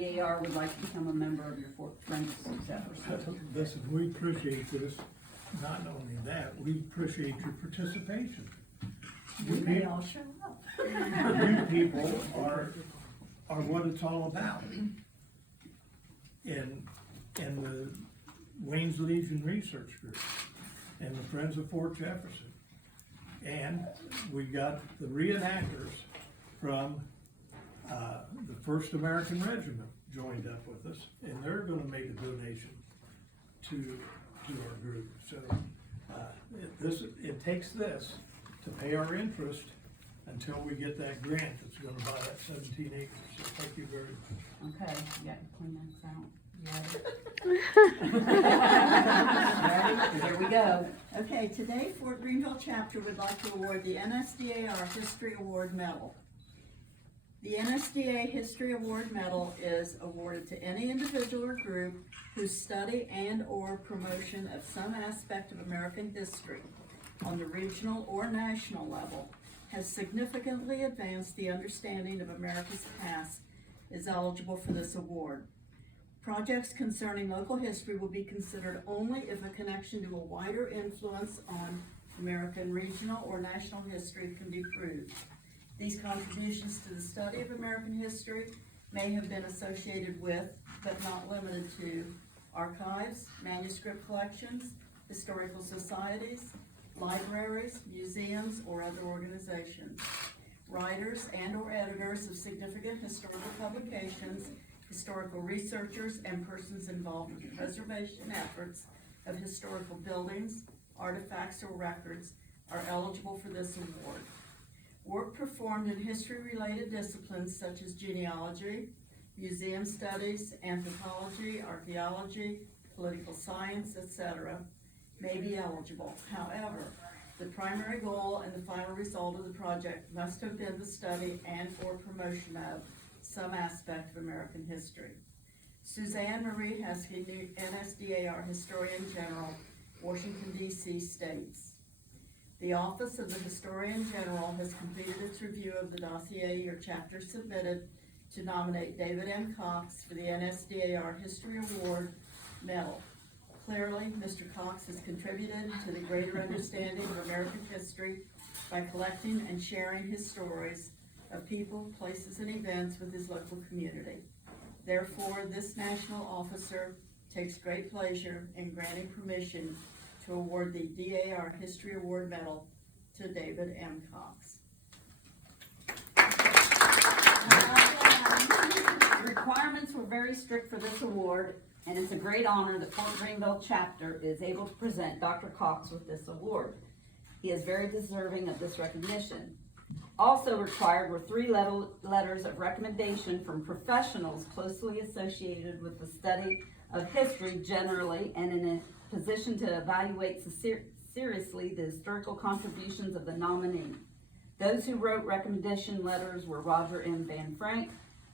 NSDAR would like to become a member of your Friends of Jefferson. Listen, we appreciate this. Not only that, we appreciate your participation. We may all show up. You people are what it's all about. And the Wayne's Legion Research Group and the Friends of Fort Jefferson. And we got the reenactors from the 1st American Regiment joined up with us, and they're gonna make a donation to our group. So it takes this to pay our interest until we get that grant that's gonna buy that 17 acres. So thank you very much. Okay, you got your Kleenex out. Ready? Here we go. Okay, today Fort GreeneVille chapter would like to award the NSDAR History Award Medal. The NSDA History Award Medal is awarded to any individual or group whose study and or promotion of some aspect of American history on the regional or national level has significantly advanced the understanding of America's past is eligible for this award. Projects concerning local history will be considered only if a connection to a wider influence on American regional or national history can be proved. These contributions to the study of American history may have been associated with, but not limited to, archives, manuscript collections, historical societies, libraries, museums, or other organizations. Writers and or editors of significant historical publications, historical researchers, and persons involved in the preservation efforts of historical buildings, artifacts, or records are eligible for this award. Work performed in history-related disciplines such as genealogy, museum studies, anthropology, archaeology, political science, etc., may be eligible. However, the primary goal and the final result of the project must have been the study and or promotion of some aspect of American history. Suzanne Marie Heskey, NSDAR Historian General, Washington, D.C. states, the Office of the Historian General has completed its review of the dossier your chapter submitted to nominate David M. Cox for the NSDAR History Award Medal. Clearly, Mr. Cox has contributed to the greater understanding of American history by collecting and sharing his stories of people, places, and events with his local community. Therefore, this national officer takes great pleasure in granting permission to award the DAR History Award Medal to David M. Cox. The requirements were very strict for this award, and it's a great honor that Fort GreeneVille chapter is able to present Dr. Cox with this award. He is very deserving of this recognition. Also required were 3 letters of recommendation from professionals closely associated with the study of history generally and in a position to evaluate seriously the historical contributions of the nominee. Those who wrote recommendation letters were Roger M. Van Frank,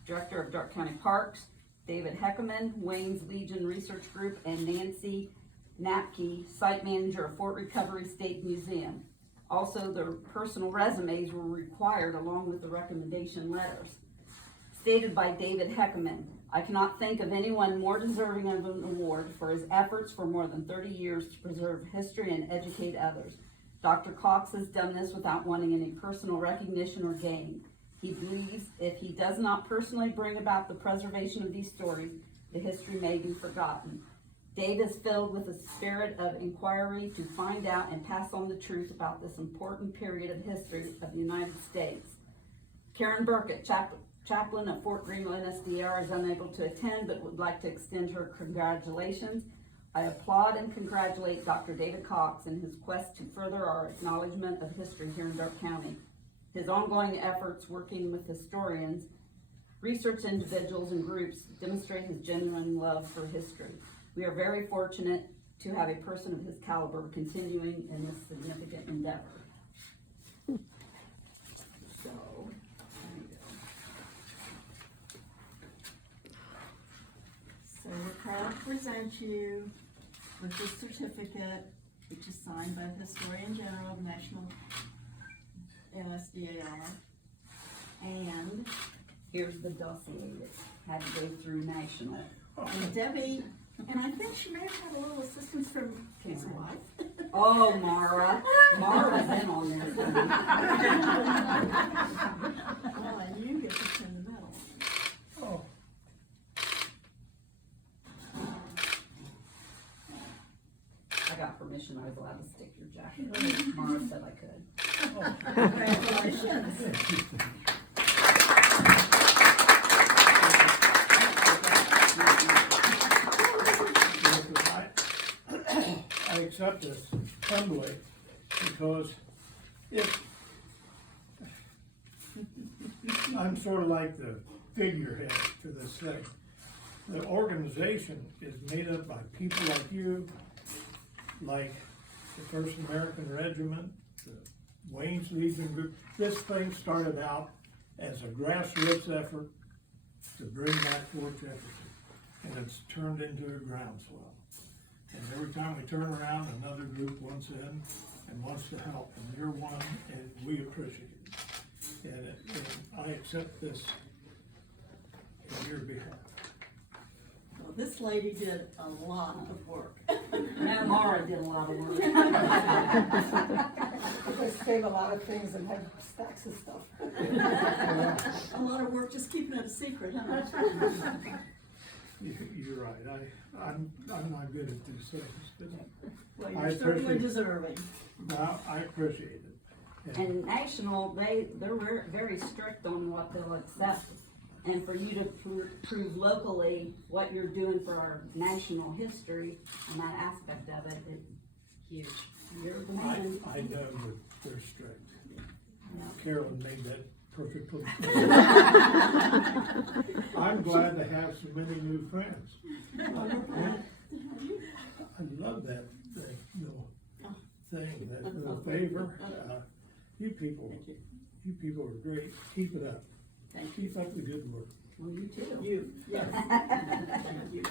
Director of Darke County Parks, David Heckerman, Wayne's Legion Research Group, and Nancy Napke, Site Manager of Fort Recovery State Museum. Also, their personal resumes were required along with the recommendation letters. Stated by David Heckerman, I cannot think of anyone more deserving of an award for his efforts for more than 30 years to preserve history and educate others. Dr. Cox has done this without wanting any personal recognition or gain. He believes if he does not personally bring about the preservation of these stories, the history may be forgotten. Dave is filled with a spirit of inquiry to find out and pass on the truth about this important period of history of the United States. Karen Burkett, chaplain of Fort GreeneVille NSDAR, is unable to attend but would like to extend her congratulations. I applaud and congratulate Dr. David Cox in his quest to further our acknowledgement of history here in Darke County. His ongoing efforts working with historians, research individuals, and groups demonstrate his genuine love for history. We are very fortunate to have a person of his caliber continuing in this significant endeavor. So, we're proud to present you with this certificate, which is signed by the Historian General of National NSDAR, and here's the dossier that had to go through national. And Debbie, and I think she may have had a little assistance from his wife. Oh, Mara's in on this. Well, and you get to pin the medal. Oh, I got permission, I was allowed to stick your jacket. Mara said I could. Congratulations. I accept this humbly because I'm sort of like the figurehead to this thing. The organization is made up by people like you, like the First American Regiment, the Wayne's Legion Group. This thing started out as a grassroots effort to bring back Fort Jefferson, and it's turned into a groundswell. And every time we turn around, another group wants in and wants to help, and you're one, and we appreciate it. And I accept this on your behalf. Well, this lady did a lot of work. Now Mara did a lot of work. I save a lot of things and have stacks of stuff. A lot of work just keeping it a secret, huh? You're right, I'm not good at these things, but Well, I you're certainly appreciate- deserving. well, I appreciate it. And national, they're very strict on what they'll accept. And for you to prove locally what you're doing for our national history and that aspect of it, it's huge. You're the man. I know that they're strict. Yeah. Carolyn made that perfectly clear. I'm glad to have so many new friends. I love that little thing, that little favor. You people are great. Keep it up. Thank you. Keep up the good work. Well, you too. You, yes. You.